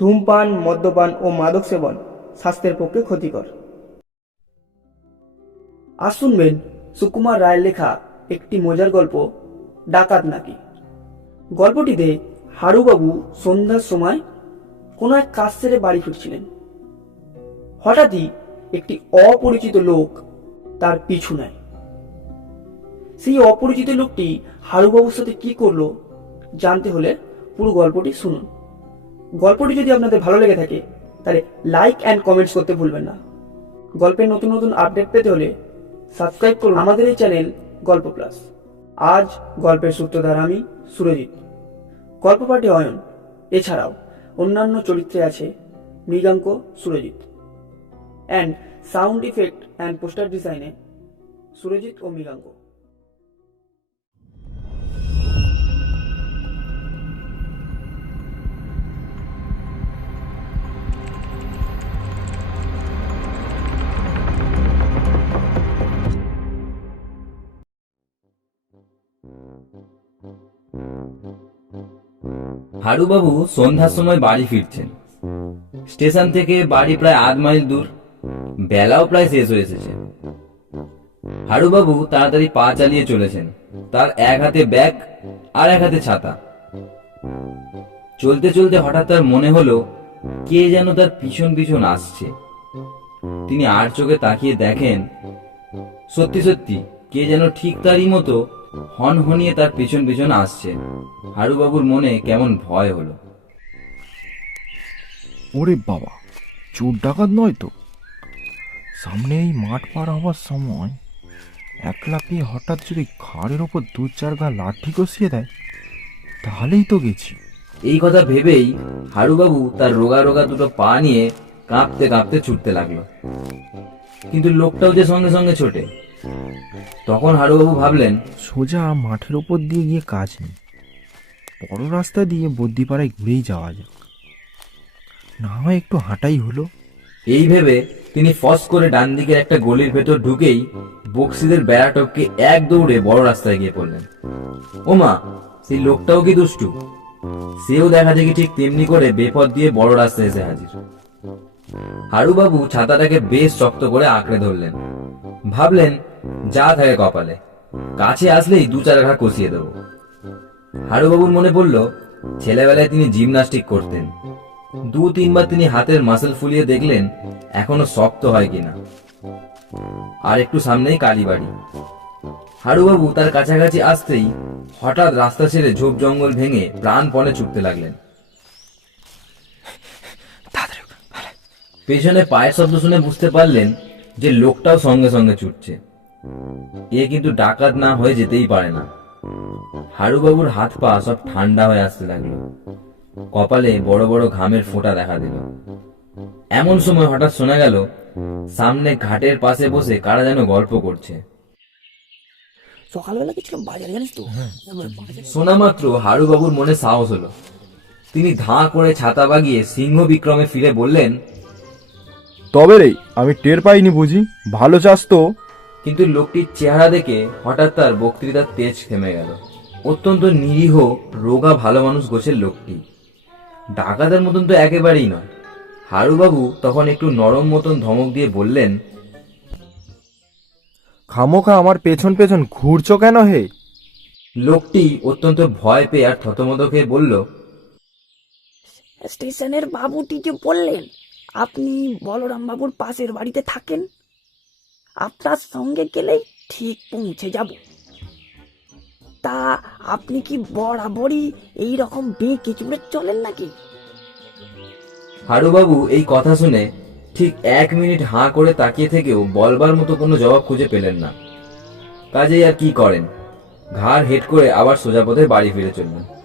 ধূমপান, মদ্যপান ও মাদক সেবন স্বাস্থ্যের পক্ষে ক্ষতিকর। আজ শুনবেন সুকুমার রায়ের লেখা একটি মজার গল্প, ডাকাত নাকি। গল্পটিতে হারুবাবু সন্ধ্যার সময় কোনো এক কাজ সেরে বাড়ি ফিরছিলেন। হঠাৎই একটি অপরিচিত লোক তার পিছু নেয়। সেই অপরিচিত লোকটি হারুবাবুর সাথে কি করল জানতে হলে পুরো গল্পটি শুনুন। গল্পটি যদি আপনাদের ভালো লেগে থাকে, তাহলে লাইক অ্যান্ড কমেন্টস করতে ভুলবেন না। গল্পের নতুন নতুন আপডেট পেতে হলে সাবস্ক্রাইব করুন আমাদের এই চ্যানেল গল্প প্লাস আজ গল্পের সূত্রধার আমি সুরজিৎ। গল্প পাঠে অয়ন, এছাড়াও অন্যান্য চরিত্রে আছে Mriganka Surajit. And sound effect and poster ডিজাইনে সুরজিৎ ও মৃগাঙ্ক। হারুবাবু সন্ধ্যার সময় বাড়ি ফিরছেন। স্টেশন থেকে বাড়ি প্রায় আধ মাইল দূর, বেলাও প্রায় শেষ হয়ে এসেছে। হারুবাবু তাড়াতাড়ি পা চালিয়ে চলেছেন, তার এক হাতে ব্যাগ আর এক হাতে ছাতা। চলতে চলতে হঠাৎ তার মনে হলো, কে যেন তার পিছন পিছন আসছে। তিনি আর চোখে তাকিয়ে দেখেন, সত্যি সত্যি, কে যেন ঠিক তারই মতো হন হনিয়ে তার পিছন পিছন আসছে। হারুবাবুর মনে কেমন ভয় হলো। ওরে বাবা চোর ডাকাত নয় তো? সামনে এই মাঠ পার হওয়ার সময় একলা পেয়ে হঠাৎ যদি ঘাড়ের ওপর দু চার গা লাঠি কষিয়ে দেয় তাহলেই তো গেছি। এই কথা ভেবেই হারুবাবু তার রোগা রোগা দুটো পা নিয়ে কাঁপতে কাঁপতে ছুটতে লাগল। কিন্তু লোকটাও যে সঙ্গে সঙ্গে ছোটে। তখন হারুবাবু ভাবলেন সোজা মাঠের ওপর দিয়ে গিয়ে কাজ নেই। বড় রাস্তা দিয়ে বদ্যিপাড়ায় ঘুরেই যাওয়া যাক। না হয় একটু হাঁটাই হলো। এই ভেবে তিনি ফস করে ডান দিকের একটা গলির ভেতর ঢুকেই বক্সিদের বেড়া টপকে এক দৌড়ে বড় রাস্তায় গিয়ে পড়লেন। ওমা সেই লোকটাও কি দুষ্টু? সেও দেখা দেখি ঠিক তেমনি করে বেপথ দিয়ে বড় রাস্তায় এসে হাজির। হারুবাবু ছাতাটাকে বেশ শক্ত করে আঁকড়ে ধরলেন। ভাবলেন যা থাকে কপালে। কাছে আসলেই দু চার ঘা কষিয়ে দেবো। হারুবাবুর মনে পড়ল ছেলেবেলায় তিনি জিমনাস্টিক করতেন। দু তিনবার তিনি হাতের মাসেল ফুলিয়ে দেখলেন এখনও শক্ত হয় কিনা। আর একটু সামনেই কালীবাড়ি। হারুবাবু তার কাছাকাছি আসতেই হঠাৎ রাস্তা ছেড়ে ঝোপ জঙ্গল ভেঙে প্রাণপণে ছুটতে লাগলেন। পেছনে পায়ের শব্দ শুনে বুঝতে পারলেন যে লোকটাও সঙ্গে সঙ্গে ছুটছে। এ কিন্তু ডাকাত না হয়ে যেতেই পারে না। হারুবাবুর হাত পা সব ঠান্ডা হয়ে আসতে লাগল। কপালে বড় বড় ঘামের ফোঁটা দেখা দিল। এমন সময় হঠাৎ শোনা গেল সামনে ঘাটের পাশে বসে কারা যেন গল্প করছে। সকালবেলা গেছিলাম বাজারে জানিস তো? শোনা মাত্র হারুবাবুর মনে সাহস হলো। তিনি ধাঁ করে ছাতা বাগিয়ে সিংহ বিক্রমে ফিরে বললেন তবে রে আমি টের পাইনি বুঝি। ভালো চাস তো। কিন্তু লোকটির চেহারা দেখে হঠাৎ তার বক্তৃতার তেজ থেমে গেল। অত্যন্ত নিরীহ রোগা ভালো মানুষ গোছের লোকটি। ডাকাতের মতন তো একেবারেই নয়। হারুবাবু তখন একটু নরম মতন ধমক দিয়ে বললেন খামোখা আমার পেছন পেছন ঘুরছো কেন হে? লোকটি অত্যন্ত ভয় পেয়ে আর থতমত খেয়ে বলল স্টেশনের বাবুটি যে বললেন আপনি বলরাম বাবুর পাশের বাড়িতে থাকেন? আপনার সঙ্গে গেলেই ঠিক পৌঁছে যাব। তা আপনি কি বরাবরই এই রকম বেঁকে চুড়ে চলেন নাকি? হারুবাবু, এই কথা শুনে ঠিক এক মিনিট হাঁ করে তাকিয়ে থেকেও বলবার মতো কোনো জবাব খুঁজে পেলেন না। কাজেই আর কি করেন? ঘাড় হেট করে আবার সোজা পথে বাড়ি ফিরে চললেন।